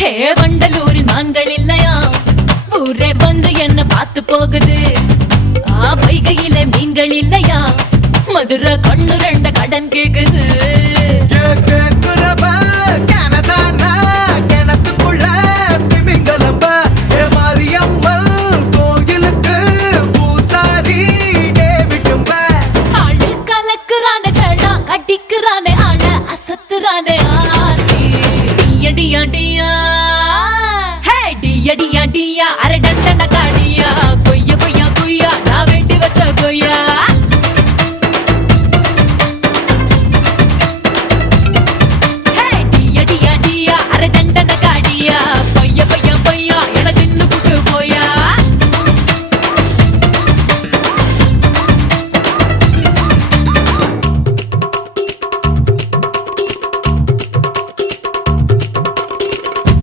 ஹே வண்டலூரில் மான்கள் இல்லையா, ஊரே வந்து என்ன பார்த்து போகுது. வைகையில மீன்கள் இல்லையா, மதுரை கண்ணு ரெண்ட கடன் கேக்குது. ஆளு கலக்குறானே சடா, கடிக்குறானே ஆட, அசத்துறானே ஆட்டி. டியா டியா ஹே டியா டியா அரடண்டன காடியா, கொய்யா கொய்யா கொய்யா நான் வேண்டி வச்ச கொய்யா.